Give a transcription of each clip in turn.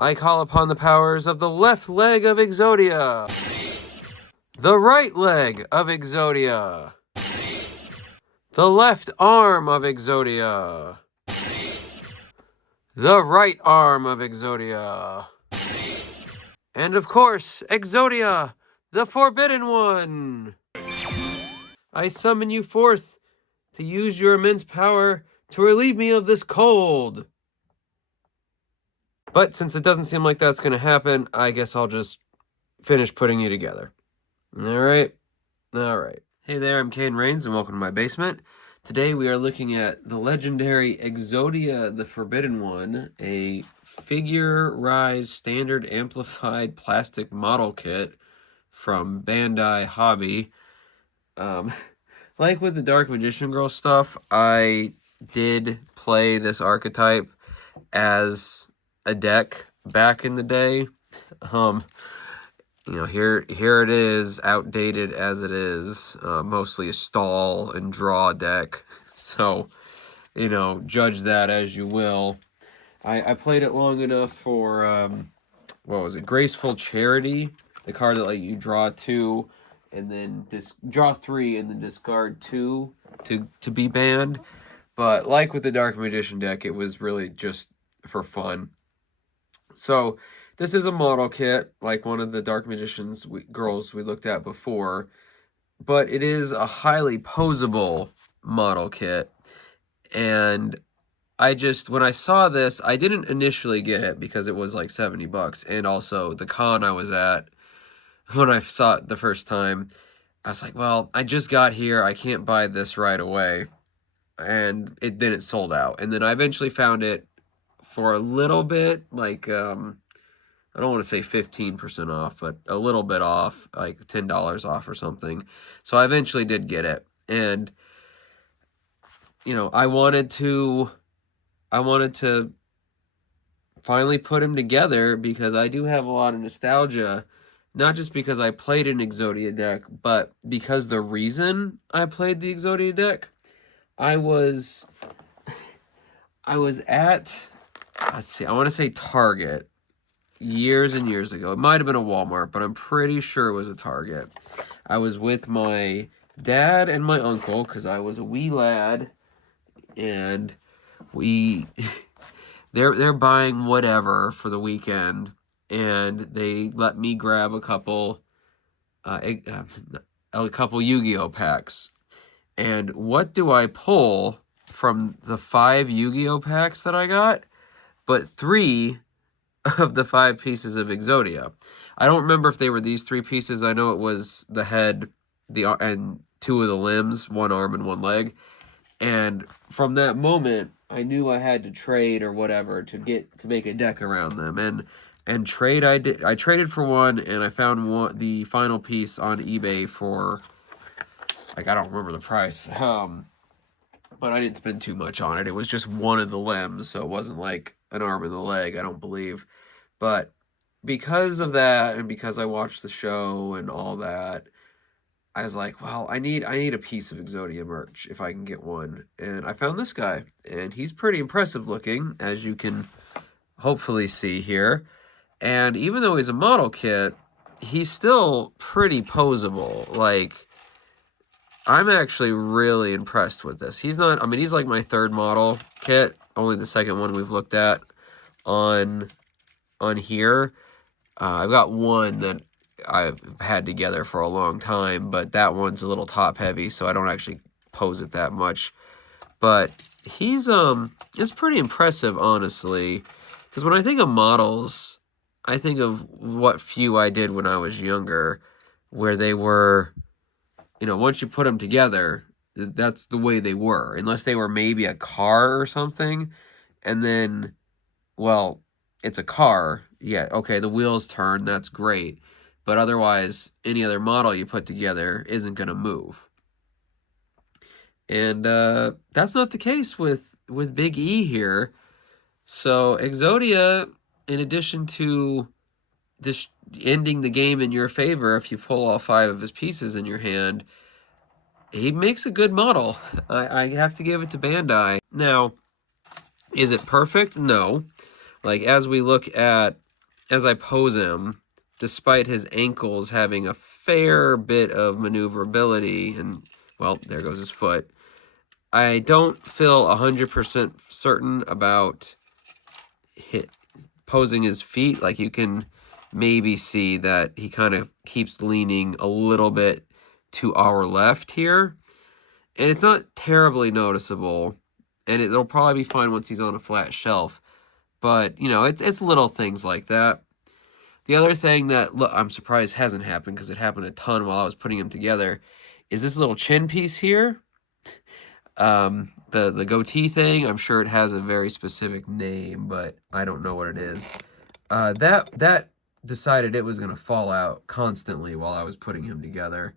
I call upon the powers of the left leg of Exodia, the right leg of Exodia, the left arm of Exodia, the right arm of Exodia, and of course, Exodia the Forbidden One. I summon you forth to use your immense power to relieve me of this cold. But since it doesn't seem like that's going to happen, I guess I'll just finish putting you together. Alright? Alright. Hey there, I'm Kane Rains, and welcome to my basement. Today we are looking at the legendary Exodia the Forbidden One, a figure-rise standard amplified plastic model kit from Bandai Hobby. Like with the Dark Magician Girl stuff, I did play this archetype as a deck back in the day. You know, here it is, outdated as it is, mostly a stall and draw deck. So, you know, judge that as you will. I played it long enough for, what was it, Graceful Charity, the card that let you draw 2, and then draw 3, and then discard 2 to be banned. But like with the Dark Magician deck, it was really just for fun. So this is a model kit, like one of the Dark Magicians girls we looked at before, but it is a highly posable model kit. And when I saw this, I didn't initially get it because it was like $70, and also the con I was at when I saw it the first time, I was like, well, I just got here, I can't buy this right away. And then it sold out. And then I eventually found it for a little bit, like, I don't want to say 15% off, but a little bit off, like $10 off or something. So I eventually did get it. And, you know, I wanted to finally put him together because I do have a lot of nostalgia, not just because I played an Exodia deck, but because the reason I played the Exodia deck, I was at, let's see, I want to say Target years and years ago. It might have been a Walmart, but I'm pretty sure it was a Target. I was with my dad and my uncle because I was a wee lad, and they're buying whatever for the weekend, and they let me grab a couple Yu-Gi-Oh packs. And what do I pull from the 5 Yu-Gi-Oh packs that I got? But 3 of the 5 pieces of Exodia. I don't remember if they were these 3 pieces. I know it was the head, and 2 of the limbs, 1 arm and 1 leg. And from that moment, I knew I had to trade or whatever to make a deck around them. And trade I did. I traded for 1, and I found the final piece on eBay for, like, I don't remember the price. But I didn't spend too much on it. It was just 1 of the limbs, so it wasn't like an arm and a leg, I don't believe. But because of that, and because I watched the show and all that, I was like, well, I need a piece of Exodia merch if I can get one. And I found this guy, and he's pretty impressive looking, as you can hopefully see here. And even though he's a model kit, he's still pretty posable. Like, I'm actually really impressed with this. He's not, I mean, he's like my 3rd model kit, only the 2nd one we've looked at on here. I've got 1 that I've had together for a long time, but that one's a little top heavy, so I don't actually pose it that much. But he's, it's pretty impressive, honestly, because when I think of models, I think of what few I did when I was younger, where they were, you know, once you put them together, that's the way they were. Unless they were maybe a car or something. And then, well, it's a car. Yeah, okay, the wheels turn. That's great. But otherwise, any other model you put together isn't going to move. And that's not the case with Big E here. So Exodia, in addition to just ending the game in your favor if you pull all 5 of his pieces in your hand, he makes a good model. I have to give it to Bandai. Now, is it perfect? No. Like, as we look at as I pose him, despite his ankles having a fair bit of maneuverability, and, well, there goes his foot, I don't feel 100% certain about posing his feet. Like, you can maybe see that he kind of keeps leaning a little bit to our left here. And it's not terribly noticeable, and it'll probably be fine once he's on a flat shelf. But, you know, it's little things like that. The other thing that I'm surprised hasn't happened, because it happened a ton while I was putting them together, is this little chin piece here. The goatee thing, I'm sure it has a very specific name, but I don't know what it is. That decided it was going to fall out constantly while I was putting him together.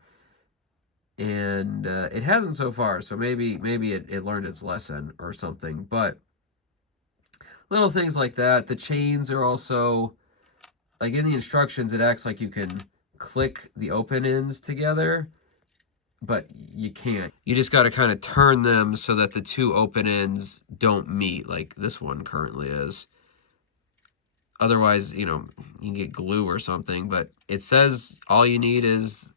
And it hasn't so far, so maybe it learned its lesson or something. But little things like that. The chains are also, like, in the instructions, it acts like you can click the open ends together, but you can't. You just got to kind of turn them so that the two open ends don't meet, like this one currently is. Otherwise, you know, you can get glue or something, but it says all you need is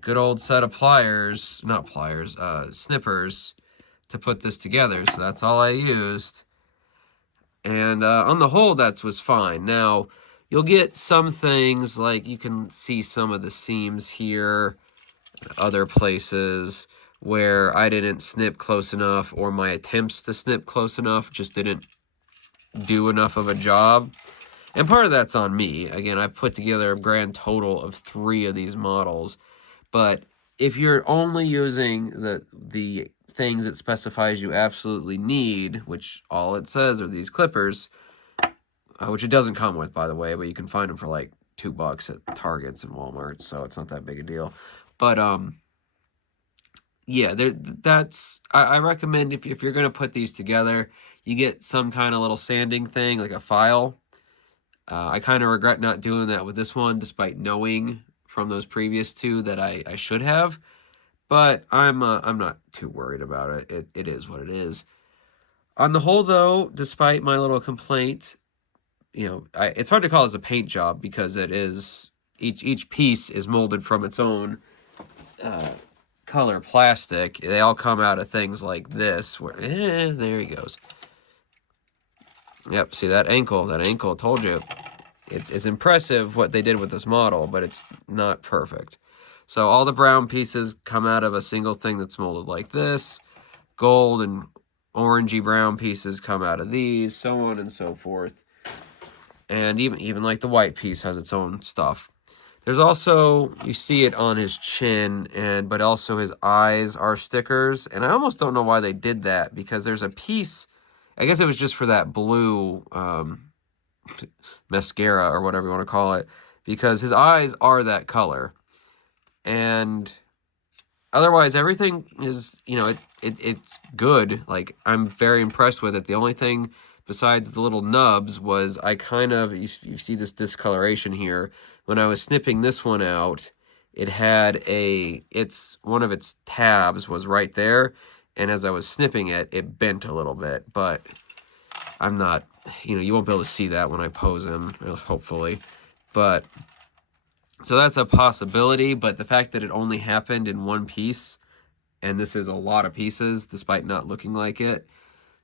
good old set of pliers, not pliers, snippers to put this together. So that's all I used. And on the whole, that was fine. Now, you'll get some things, like you can see some of the seams here, other places where I didn't snip close enough, or my attempts to snip close enough just didn't do enough of a job. And part of that's on me. Again, I've put together a grand total of 3 of these models. But if you're only using the things it specifies you absolutely need, which all it says are these clippers, which it doesn't come with, by the way, but you can find them for like $2 at Targets and Walmart, so it's not that big a deal. But yeah, I recommend if you're gonna put these together, you get some kind of little sanding thing, like a file. I kind of regret not doing that with this one, despite knowing from those previous 2 that I should have. But I'm not too worried about it. It is what it is. On the whole, though, despite my little complaint, you know, it's hard to call this a paint job, because it is, each piece is molded from its own color plastic. They all come out of things like this. Where, there he goes. Yep, see that ankle? That ankle, told you. It's impressive what they did with this model, but it's not perfect. So all the brown pieces come out of a single thing that's molded like this. Gold and orangey brown pieces come out of these, so on and so forth. And even like the white piece has its own stuff. There's also, you see it on his chin, but also his eyes are stickers. And I almost don't know why they did that, because there's a piece, I guess it was just for that blue mascara or whatever you want to call it, because his eyes are that color. And otherwise, everything is, you know, it's good. Like, I'm very impressed with it. The only thing besides the little nubs was I kind of, you see this discoloration here. When I was snipping this one out, it had one of its tabs was right there. And as I was snipping it, it bent a little bit. But I'm not, you know, you won't be able to see that when I pose him, hopefully. But so that's a possibility, but the fact that it only happened in one piece, and this is a lot of pieces, despite not looking like it,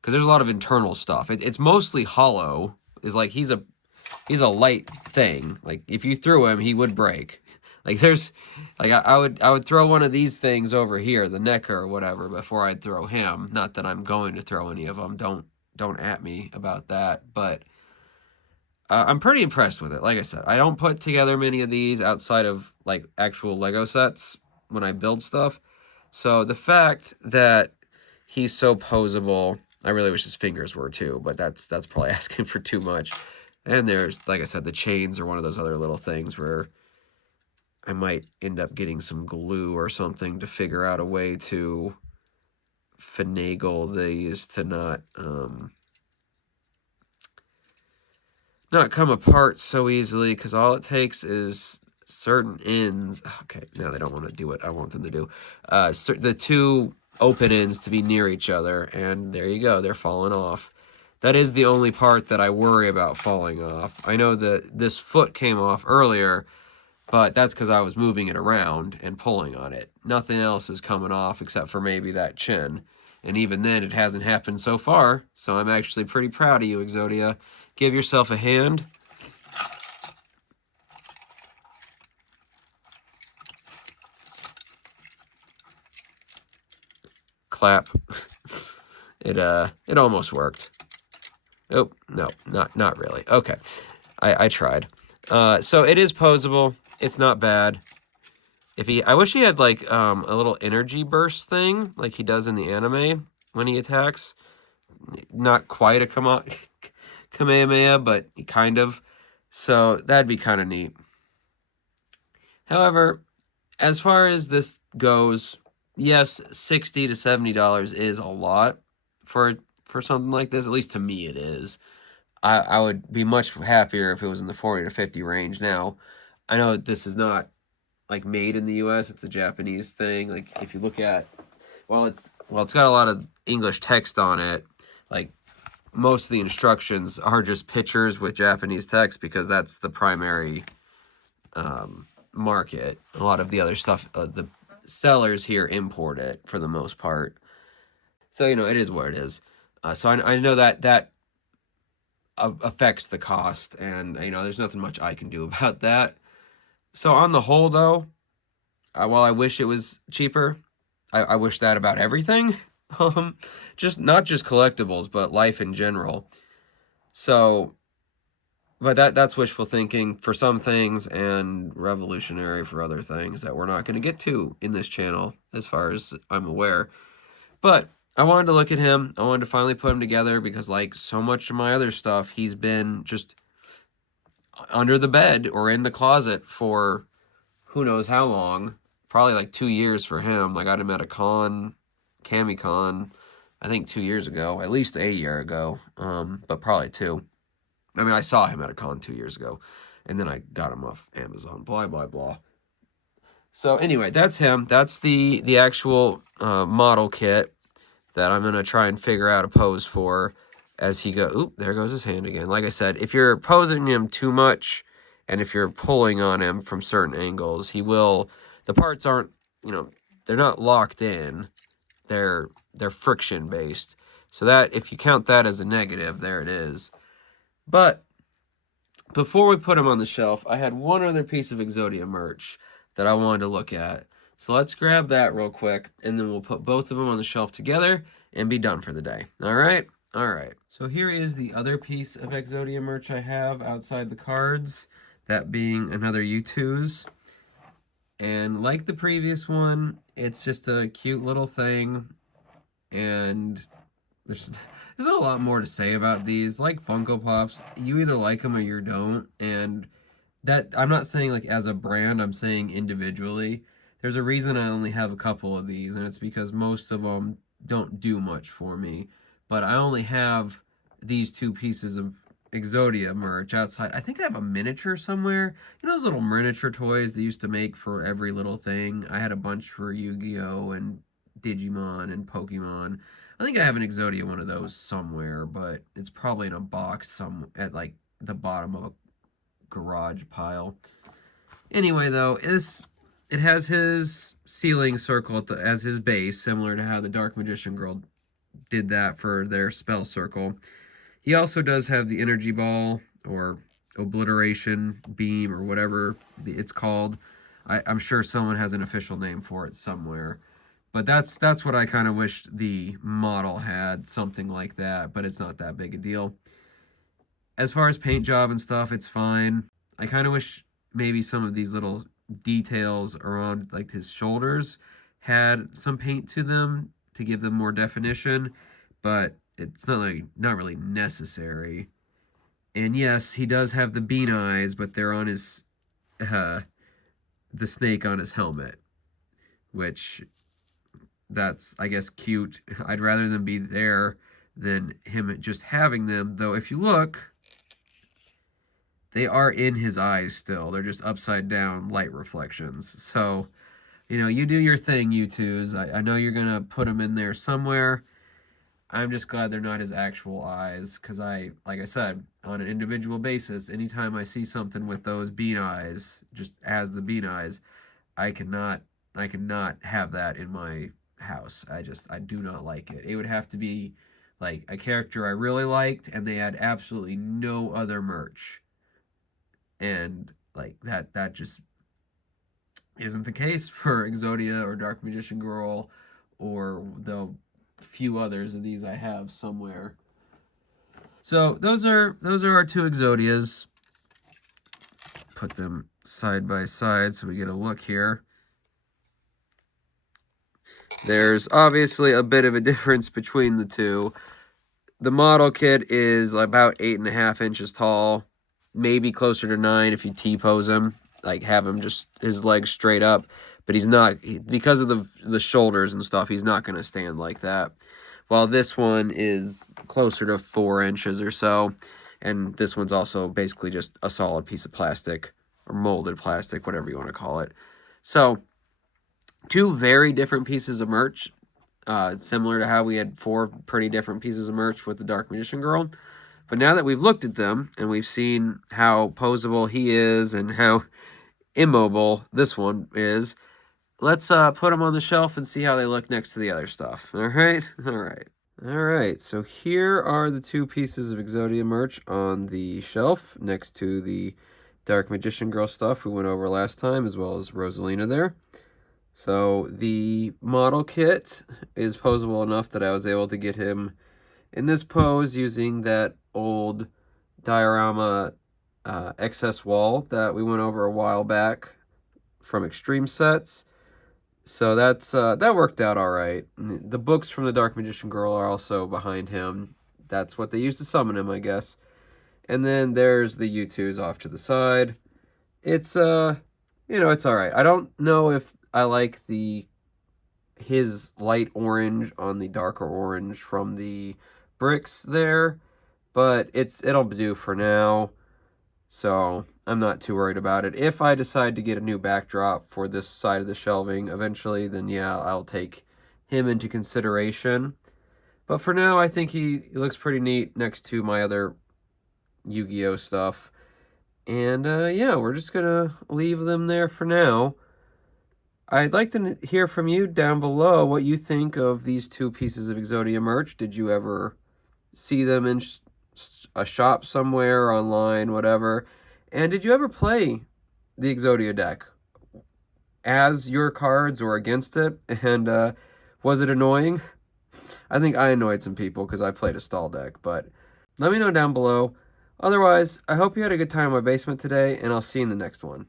because there's a lot of internal stuff. It's mostly hollow. Is like he's a light thing. Like, if you threw him, he would break. Like, there's, like, I would throw one of these things over here, the necker or whatever, before I'd throw him. Not that I'm going to throw any of them. Don't at me about that, but I'm pretty impressed with it. Like I said, I don't put together many of these outside of, like, actual Lego sets when I build stuff. So the fact that he's so posable, I really wish his fingers were too, but that's probably asking for too much. And there's, like I said, the chains are one of those other little things where I might end up getting some glue or something to figure out a way to finagle these to not come apart so easily, because all it takes is certain ends. Okay, now they don't want to do what I want them to do. The 2 open ends to be near each other, and there you go, they're falling off. That is the only part that I worry about falling off. I know that this foot came off earlier, but that's because I was moving it around and pulling on it. Nothing else is coming off except for maybe that chin. And even then, it hasn't happened so far, so I'm actually pretty proud of you, Exodia. Give yourself a hand. Clap. It almost worked. Oh, no, not really. Okay, I tried. So it is posable. It's not bad. I wish he had like a little energy burst thing, like he does in the anime when he attacks. Not quite a Kamehameha, but kind of. So that'd be kind of neat. However, as far as this goes, yes, $60 to $70 is a lot for something like this. At least to me, it is. I would be much happier if it was in the 40 to 50 range. Now, I know this is not like made in the U.S. It's a Japanese thing. Like if you look at, it's got a lot of English text on it. Like most of the instructions are just pictures with Japanese text because that's the primary market. A lot of the other stuff, the sellers here import it for the most part. So, it is what it is. So I know that affects the cost, and, there's nothing much I can do about that. So on the whole, though, while I wish it was cheaper, I wish that about everything. Just not just collectibles, but life in general. So, but that's wishful thinking for some things and revolutionary for other things that we're not going to get to in this channel, as far as I'm aware. But I wanted to look at him. I wanted to finally put him together because, like so much of my other stuff, he's been just under the bed or in the closet for who knows how long. Probably like 2 years for him. I got him at a con, CamiCon, I think 2 years ago, at least a year ago, but probably 2. I mean, I saw him at a con 2 years ago, and then I got him off Amazon, blah, blah, blah. So anyway, that's him. That's the actual model kit that I'm going to try and figure out a pose for as he goes. Oop, there goes his hand again. Like I said, if you're posing him too much and if you're pulling on him from certain angles, the parts aren't, they're not locked in. They're friction based. So that, if you count that as a negative, there it is. But before we put him on the shelf, I had one other piece of Exodia merch that I wanted to look at. So let's grab that real quick, and then we'll put both of them on the shelf together and be done for the day. All right? All right. So here is the other piece of Exodia merch I have outside the cards, that being another YouTooz. And like the previous one, it's just a cute little thing, and there's not a lot more to say about these. Like Funko Pops, you either like them or you don't, and that, I'm not saying like as a brand, I'm saying individually. There's a reason I only have a couple of these, and it's because most of them don't do much for me. But I only have these 2 pieces of Exodia merch outside. I think I have a miniature somewhere. Those little miniature toys they used to make for every little thing? I had a bunch for Yu-Gi-Oh! And Digimon and Pokemon. I think I have an Exodia one of those somewhere, but it's probably in a box at like the bottom of a garage pile. Anyway, though, it has his ceiling circle as his base, similar to how the Dark Magician Girl did that for their spell circle. He also does have the energy ball, or obliteration beam, or whatever it's called. I'm sure someone has an official name for it somewhere. But that's what I kind of wished the model had, something like that, but it's not that big a deal. As far as paint job and stuff, it's fine. I kind of wish maybe some of these little details around like his shoulders had some paint to them to give them more definition, but it's not really necessary. And yes, he does have the bean eyes, but they're on his the snake on his helmet, which that's, I guess, cute. I'd rather them be there than him just having them, though if you look, they are in his eyes still. They're just upside down light reflections. So, you do your thing, YouTooz. I know you're going to put them in there somewhere. I'm just glad they're not his actual eyes, because like I said, on an individual basis, anytime I see something with those bean eyes, just as the bean eyes, I cannot, I cannot have that in my house. I do not like it. It would have to be like a character I really liked, and they had absolutely no other merch, and like that just isn't the case for Exodia or Dark Magician Girl, or the few others of these I have somewhere. So those are our two Exodias. Put them side by side so we get a look here. There's obviously a bit of a difference between the two. The model kit is about 8.5 inches tall, maybe closer to 9 if you T-pose him, like have him just his legs straight up. But he's not, because of the shoulders and stuff, he's not going to stand like that. While this one is closer to 4 inches or so, and this one's also basically just a solid piece of plastic, or molded plastic, whatever you want to call it. So, two very different pieces of merch. Similar to how we had 4 pretty different pieces of merch with the Dark Magician Girl. But now that we've looked at them and we've seen how posable he is and how immobile this one is, let's put them on the shelf and see how they look next to the other stuff. All right? All right. All right, so here are the 2 pieces of Exodia merch on the shelf next to the Dark Magician Girl stuff we went over last time, as well as Rosalina there. So the model kit is posable enough that I was able to get him in this pose using that old diorama excess wall that we went over a while back from Extreme Sets. So that worked out all right. The books from the Dark Magician Girl are also behind him. That's what they used to summon him, I guess. And then there's the YouTooz off to the side. It's it's all right. I don't know if I like his light orange on the darker orange from the bricks there, but it'll do for now. So I'm not too worried about it. If I decide to get a new backdrop for this side of the shelving eventually, then yeah, I'll take him into consideration. But for now, I think he looks pretty neat next to my other Yu-Gi-Oh stuff. And yeah, we're just going to leave them there for now. I'd like to hear from you down below what you think of these 2 pieces of Exodia merch. Did you ever see them in a shop somewhere, online, whatever? And did you ever play the Exodia deck as your cards or against it? And was it annoying? I think I annoyed some people because I played a stall deck, but let me know down below. Otherwise, I hope you had a good time in my basement today, and I'll see you in the next one.